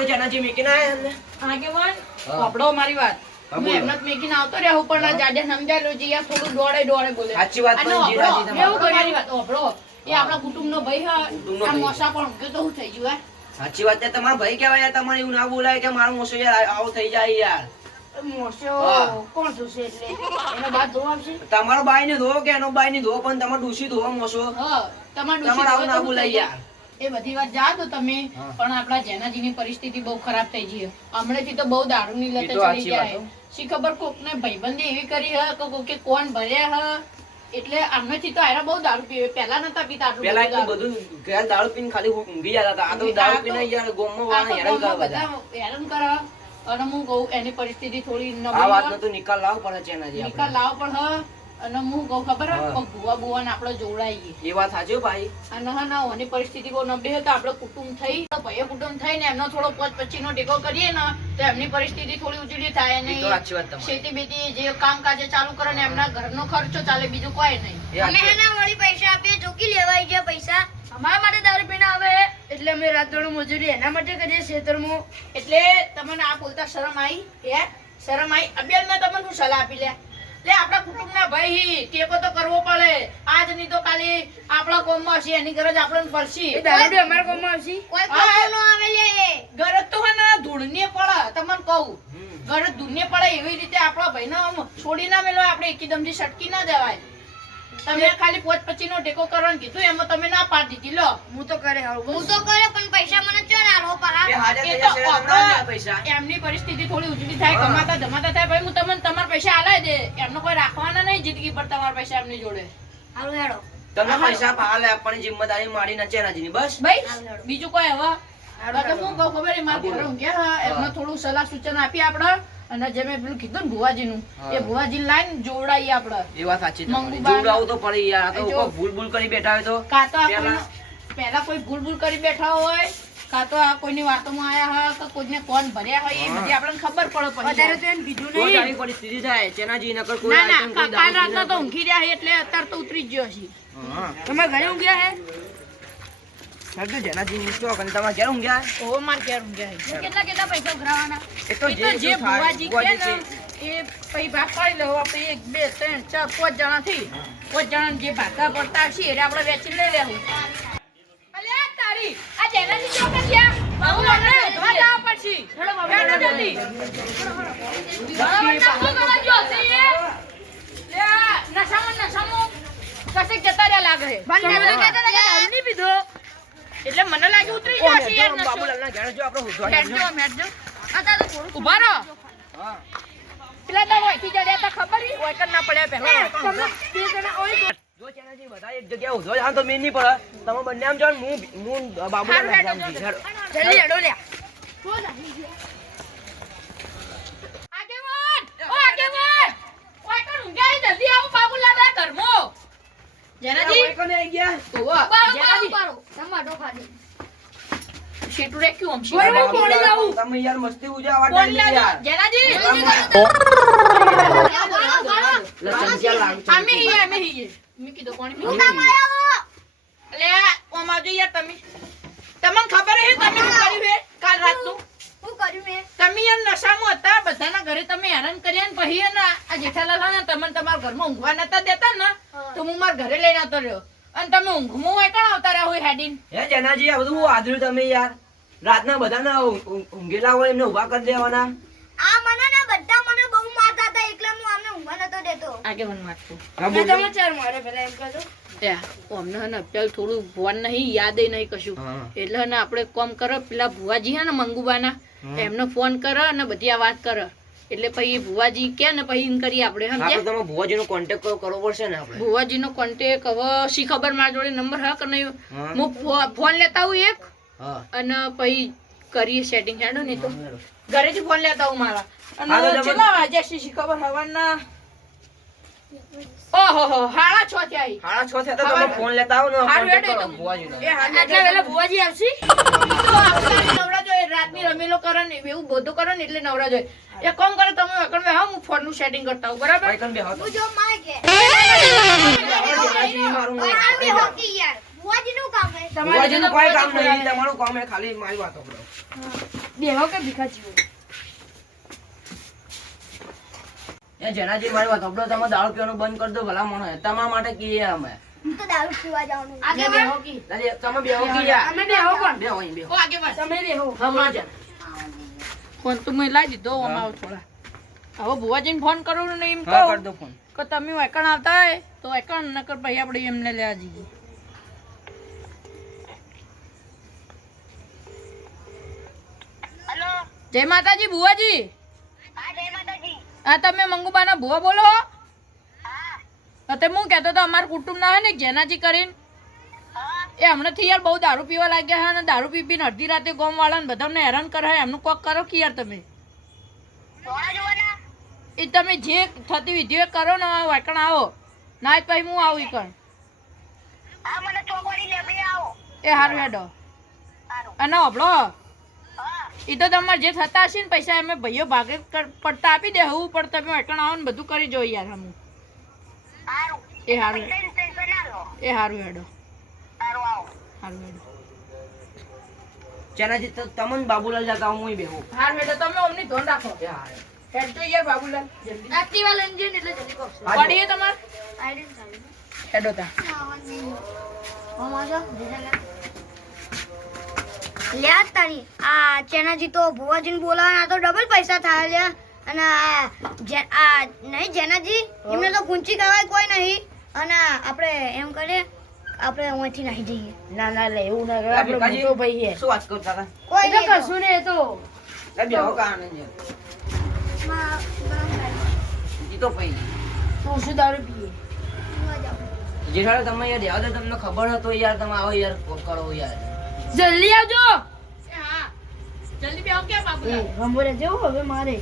પડે જેનાજી મેકીને આયા એમને આગેવાન આપણો મારી વાત હું એમને જ મેકીને આવતો રહ્યો પણ જાજે સમજાયેલો છે યાર થોડું દોડે બોલે સાચી વાત પણ જીરાજી એવું કરી વાત આપણો એ આપણા કુટુંબનો ભાઈ હા આ મોસા પણ કે તો હું થઈ ગયું સાચી વાત છે તમારા ભાઈ કહેવાય યાર તમારે એવું ના બોલાય કે મારો મોસો યાર આવો થઈ જાય યાર મોસો કોણ જોશે એટલે એનો બાદ ધોવા આવશે તમારો બાઈ ને ધોવો કે એનો બાઈ ને ધોવો પણ તમારે ડૂસી ધોવો મોસો હા તમારે આવું ના બોલાય યાર એ બધી વાત જા તો તમે પણ આપણા જેનાજીની પરિસ્થિતિ બહુ ખરાબ થઈ ગઈ હમણાંથી તો બહુ દારૂની લત ચડી જાય શી ખબર કોકને ભાઈબંધી એવી કરી હ કે કોણ ભર્યા હ એટલે આમનેથી તો આયરા બહુ દારૂ પીવે પહેલા નતા પીતા આટલું પેલા એટલું બધું ઘેર દારૂ પીને ખાલી ઊંઘી જતા હતા આ તો દારૂ પીને યાર ગોમમાં વાળા હેરાન કરે બધા હેરાન કરે અને હું કહું એની પરિસ્થિતિ થોડી આ વાતનો તો નિકાલ લાવવો પડે છે એનાજી નિકાલ લાવ પણ હ અને હું કહું ખબર હે ભુવા ને આપણે જોડાઈએ એ વાત સાચી ભાઈ અને હા ના ઓની પરિસ્થિતિ બહુ નબળી હતી આપણે કુટુંબ થઈ ભાઈ કુટુંબ થઈને એમનો થોડો 5-25 નો ટેકો કરીએ ને તો એમની પરિસ્થિતિ થોડી ઉજળી થાય અને ખેતી બેતી જે કામકાજે ચાલુ કરે ને એમના ઘરનો ખર્ચો ચાલે બીજું કોઈ નહીં અમે એના વળી પૈસા આપીએ જોકી લેવાઈ ગયા પૈસા અમારા માટે દારૂ પીને આવે એટલે અમે રાતોડું મજૂરી એના માટે કરીએ ખેતરમાં એટલે તમને આ બોલતા શરમ આવી હે શરમ આવી અબેલ મેં તમને શું સલાહ આપી લે લે આપણા કુટુંબના ભાઈ ટેકો તો કરવો પડે આજ નહીં તો કાલે આપણા કોમમાં છે એની ગરજ આપણને પડશે એ દારૂ બી અમારા કોમમાં આવશે કોઈ કોમ નો આવે લે ગરજ તો હે ને ધૂળને પડે તમને કહું ગરજ ધૂળને પડે એવી રીતે આપણા ભાઈને છોડી ના મેલો આપણે એકદમથી સટકી ના દેવાય તમે ખાલી 5-25 નો ટેકો કરવાનું કીધું એમાં તમે ના પાડી દીધી લો હું તો કરે પણ પૈસા મને ચો ના રો પૈસા એમની પરિસ્થિતિ થોડી ઉજળી થાય કમાતા ધમાતા થાય ભાઈ હું તમને તમારા પૈસા આલાય દે એમનો કોઈ રાખવાના નહીં જિંદગી પર તમારા પૈસા એમની જોડે હાલો હેડો તમે પૈસા પાલે આપવાની જિમ્મેદારી મારી ના ચેનાજીની બસ ભાઈ બીજું કોઈ હવે હું કહું ખબર એ મારા ઘરે ઊંઘ્યા એમને થોડું સલાહ સૂચન આપી આપણે અને જે મેં પેલું કીધું ને ભુવાજીનું એ ભુવાજી લાઈન જોડાઈએ આપણે એ વાત સાચી જોડાવું તો પડે યાર આ તો ભૂલ કરી બેઠા હોય તો કાં તો પહેલા કોઈ ભૂલ કરી બેઠા હોય કાં તો આ કોઈની વાતોમાં આયા હોય કે કોઈને કોણ ભર્યા હોય એ બધી આપણને ખબર પડે પછી અત્યારે તો એને કીધું નહીં આવી પરિસ્થિતિ થાય ચેનાજી નકર કોઈ ના ના કાલ રાતનો તો ઊંઘી રહ્યા છે એટલે અત્યારે તો ઉતરી જ ગયો છે તમે ઘરે ઊંઘ્યા હે સર જેનાજી નીચો અને તમારે ઘેર ઊંઘ્યા ઓ માર ઘેર ઊંઘ્યા છે કેટલા પૈસા ઉઘરાવાના એ તો જે ભુવાજી કે ને એ પૈ ભાગ પાડી લેવો આપણે 1 2 3 4 5 જણા થી 5 જણા જે ભાગા પડતા છે એટલે આપણે વેચી લઈ લેવું અલે તારી આ જેનાથી ચોક છે બાબુ મને ધવા જવા પડશે હેડો બાબુ જલ્દી બરાબર ના કરવા જો છે લે નસામો કસે જતા રહ્યા લાગે છે ભાઈ મને કહેતા હતા કે દારૂ નહીં પીધો એટલે મને લાગે ઉતરી ગયો છે યાર નસો બાબુલાલના ઘરે જો આપણે હોધવા મેટજો આ તારો થોડું ઉભા રહો હા પેલા તો ઓયથી જડ્યા તા ખબર ઈ ઓય કર ના પડ્યા પહેલા તમે બે જણા ઓય જો ચેનાજી બધા એક જગ્યાએ હોધવા જાવ તો મેન નહીં પડે તમે બંને આમ જાવ હું બાબુલાલના જામ જી જલ્દી હેડો લે આગેવાન ઓ આગેવાન ઓય કર ઊંઘાઈ જલ્દી આવો બાબુલાલના ઘરમાં જેનાજી ઓય કોને આવી ગયા ઓવા જેનાજી ટમાટો ખાધી શેટુ રે ક્યું આમ ઓય હું કોણી લાવું તમે યાર મસ્તી ઉજાવા કોણ યાર લાજો જેનાજી અમે હી મી કીધો કોણ મી અલે ઓમાં જો યાર તમે તમને ખબર હે તમે શું કર્યું હે કાલ રાતનું હું કર્યું મે તમે યાર નશામાં હતા બધાના ઘરે તમે હેરાન કર્યા ને પછી ને આ જેઠાલાલ ને તમને તમારા ઘરમાં ઊંઘવા નતા દેતા ને તો હું મારા ઘરે લઈને આવતો રહ્યો અને તમે ઊંઘમાં હોય કણ આવતા રહ્યા હોય હેડીન હે જેનાજી આ બધું આદર્યું તમે યાર રાતના બધાના ઊંઘેલા હોય એમને ઊભા કરી દેવાના આ મને ના બધા મને બહુ મારતા હતા એટલે હું આમને ઊંઘવા નતો દેતો આગેવાન મારતો મેં તમે ચાર મારે પેલા એમ કહેતો અમને હે ને અત્યારે થોડું ભુવન નહીં યાદ નહીં કશું એટલે હે ને આપણે કોમ કરો પેલા ભુવાજી હે ને મંગુબાના એમને ફોન કરો અને બધી આ વાત કરો એટલે પછી ભુવાજી કે ને પછી એમ કરીએ આપણે આપણે તમે ભુવાજીનો કોન્ટેક્ટ કરવો પડશે ને આપણે ભુવાજીનો કોન્ટેક્ટ હવે શી ખબર મારા જોડે નંબર હા કે નહીં હું ફોન લેતા હું એક અને પછી કરીએ સેટિંગ હેડો નહીં તો ઘરેથી ફોન લેતા હું મારા અને કેટલા વાગ્યા છે શી ખબર હવાના ઓહો હો 6:30 થયા 6:30 થયા તો તમે ફોન લેતા આવો ને કોન્ટેક્ટ કરો ભુવાજીનો એ આટલા વેલા ભુવાજી આવશે નવરા જો રાતની રમેલો કરે ને એવું બધું કરે ને એટલે નવરા જો એક કામ કરો તમે અકણ મે હા હું ફોન નું સેટિંગ કરતા હું બરાબર ભાઈ કન બે હું જો માય કે મારું આ બી હોકી યાર બુઆજી નું કામ હે ભુવાજીનું કોઈ કામ નહીં તમારું કામ હે ખાલી મારી વાતો કરો બેહો કે ભીખાજીઓ એ જેનાજી મારી વાત સાંભળો, તમે દારૂ પીવાનું બંધ કરી દો ભલા માણસ. તમારા માટે કહીએ અમે. હું તો દારૂ પીવા જવાનું આગે બેહો કી લાલી, તમે બેહો કે યાર. અમે બેહો કોણ બેહો અહીં બેહો. ઓ આગે બસ તમે બેહો હમણાં જ. ફોન તો મેં લાવી દીધો અમારો થોડા. હવે ભુવાજીને ફોન કરું ને એમ હા, કહું કર દો ફોન. કે તમે વાયકણ આવતા હોય તો વાયકણ નકર ભાઈ આપણે એમને લેવા જઈએ. જય માતાજી ભુવાજી. હા તમે મંગુબાના ભુવા બોલો? તે હું કહેતો તો અમારા કુટુંબના હે ને જેનાજી કરીને એ હમણાંથી યાર બહુ દારૂ પીવા લાગ્યા છે અને દારૂ પી પીને અડધી રાતે ગામ વાળાને બધાને હેરાન કરે એમનું કોક કરો કે યાર તમે એ તમે જે થતી વિધિઓ કરો ને વાયકણ આવો ના જ પછી હું આવું કણ એ હારું હેડો અને હબળો એ તો તમારે જે થતા હશે ને પૈસા અમે ભાઈઓ ભાગે પડતા આપી દેવું પણ તમે વાયકણ આવો ને બધું કરી જો યાર અમે એ હારું એ હારું હેડો હારું હેડો જેનાજી તો તમને બાબુલાલ જતા હું બેહું. હારું હેડો તમે અમને ધોન રાખો એ હારું. હેડજો યાર બાબુલાલ જલ્દી એક્ટિવા લઈને જઈને એટલે જલ્દી કરશો હાજો. પડીએ તમાર આઈડન સાહેબ હેડો તા લ્યા તારી આ ચેનાજી તો ભુવાજીને બોલાવાના તો ડબલ પૈસા થાય લ્યા અને આ નહીં જેનાજી એમને તો કુંચી કહેવાય કોઈ નહીં અને આપણે એમ કરીએ આપણે અહીંથી નાહી જઈએ ના ના લે એવું ના કરે લા, આપણો ભીખાજી, મોટો ભાઈ હે શું વાત કરતા હતા? કોઈ નહીં કરશું ને તો લા, બેહો કાને છે. ઈ તો પઈ. તું શું દારૂ પીએ જેઠાલાલ તમે યાર રહેવા દો, તમને ખબર હતો યાર તમે આવો યાર કોક કરો યાર. જલ્દી આવજો હા જલ્દી બે આવ કે બાબુલાલ રંબોરે જેવું હવે મારે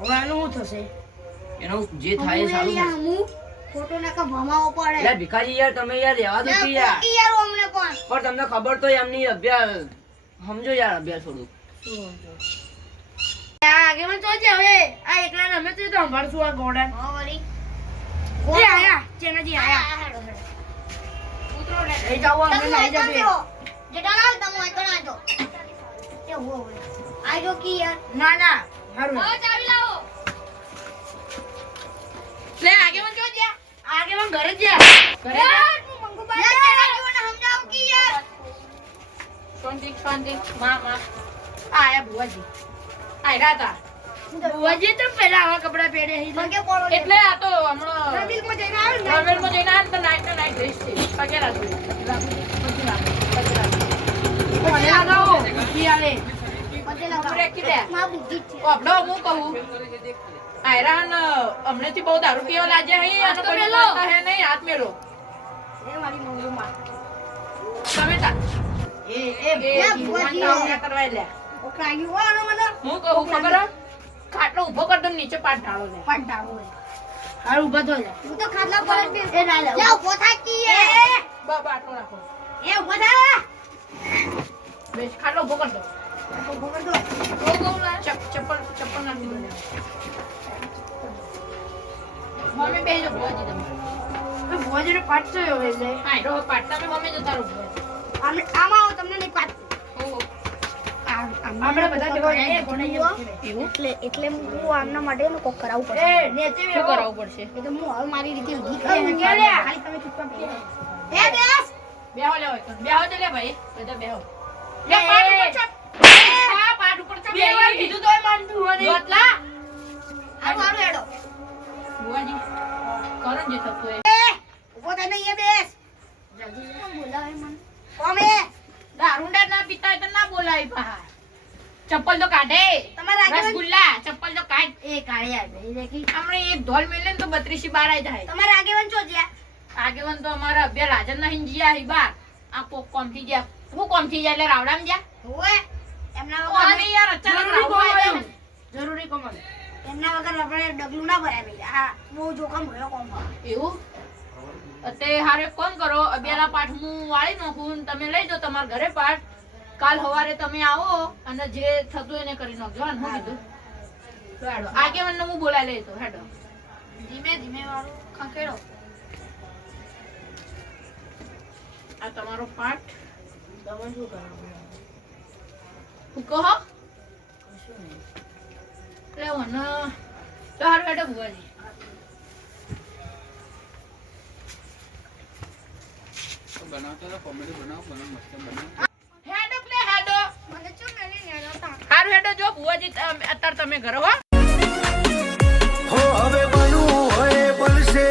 હવે આનું શું થશે એનું જે થાય એ સારું થશે. હું ફોટો નાખા ભમાવો પડે લા, ભીખાજી યાર તમે યાર રહેવા દો કે યાર. યાર અમને પણ પણ તમને ખબર તો એમની અભ્યાસ સમજો યાર અભ્યાસ થોડું. આગેવાન તો છે હવે આ એકલા અમે તો સંભાળશું આ ગોડાન હા વળી એ આયા ચેનાજી આયા ઉતરો લે લઈ જાઓ અમે લઈ જાઓ જેઠાલાલ તમે આ કણા જો કે હો આજો કી યાર ના ના હારું હવે ચાવી લાવો લે આગેવાન જો જ્યા આગેવાન ઘરે ગયા ઘરે જા. મંગુબા ચેનાજીને સમજાવો કી યાર શાંતિ માં આયા ભુવાજી આયરા તા બુવાજી તો પહેલા આવા કપડા પહેરે છે પગે પડો એટલે આ તો હમણાં નદીમાં જઈને આવે ને રવેલમાં જઈને આ તો નાઈટ ડ્રેસ છે પગે રાખો પછી રાખો મને લગાવો કી આલે પગે લાવો બ્રેકી દે માં બુદ્ધિ છે ઓબડો હું કહું આયરાન હમણેથી બહુ દારૂ પીવા લાગ્યા હે અને કોઈ મેલો. બોલતા હે નહીં હાથ મેલો એ મારી મંગુમાં તમે તા એ ભુવાજી ના કરવાય લે ઓકરાયું હોવાનો મને હું કહું ખબર હે? ખાટલો ઊભો કર દો ને નીચે પાટ ઢાળો લે પંટાળો હારું ઊભો થો લે હું તો ખાટલા પર જ બેસ એ ના લે જા ઉભો થા કી એ બાટલો રાખો એ ઉભો થા બેસ ખાટલો ઊભો કર દો ઉભો કર દો ચપ્પલ નાખી દો લે મમ્મી બેજો ભુવાજી તમે ભુવાજીનો પાટ છે હવે એટલે હા રો પાટ તમે મમ્મી જતા રહો ભુવાજી આમાં આવો તમને નહીં પાટ આપણે બધા ભેગા રહીએ, એવું એટલે હું આમના માટે એનું કોક કરાવવું પડશે શું કરાવવું પડશે એ તો હું હવે મારી રીતે ઊભી કરી ખાલી તમે ચૂપચાપ બેસો એ બેસ બેહો લે હોય બેહો તો લે ભાઈ બધા બેહો લે, લે પાટ ઉપર ચપ હા પાટ ઉપર ચપ બે વાર કીધું તોય માનતું હોય નહીં. દોતલા આવું આવું હેડો ભુવાજી કરો ને જે થતું હોય ઉભો થઈને અહીંયા બેસ જલ્દી કોણ બોલાવે મને કોમે દારૂંડા ના પીતા હોય તો ના બોલાય બહાર ચપ્પલ તો કાઢે તમારા આગળ રસગુલ્લા ચપ્પલ તો કાઢ એ કાળી આવી દેખી હમણે એક ઢોલ મેલે ને તો 32 બાર આવી જાય તમારા આગેવાન ચો જ્યા આગેવાન તો અમારા અભ્યા રાજન ના હિંજીયા હી બાર આ કોક કોમથી ગયા હું કોમથી જાય એટલે રાવડામ ગયા ઓએ એમના ઓ વગર અરે યાર અચાનક રાવડો આવ્યો જરૂરી કોમ એમના વગર આપણે ડગલું ના ભરાય ભાઈ આ બહુ જોખમ ભર્યો કોમ એવું તે હારે ફોન કરો અભ્યાલા પાઠ હું વાળી નાખું ને તમે લઈ જાઓ તમારા ઘરે પાઠ કાલ સવારે તમે આવો અને જે થતું એને કરી નાખજો ને હું કીધું તો હેડો આગેવાનને હું બોલાવી લઈ તો હેડો ધીમે ધીમે વાળું ખંખેડો આ તમારો પાઠ તમે શું કરો? હું કહો એટલે મને તો હારું હેડો ભુવાજી. હેડો પ્લે હેડો. મને શું નલી નેનો તા હારું હેડો જો ભુવાજી અત્યારે તમે ઘરે હો. હવે બનવું હોય બનશે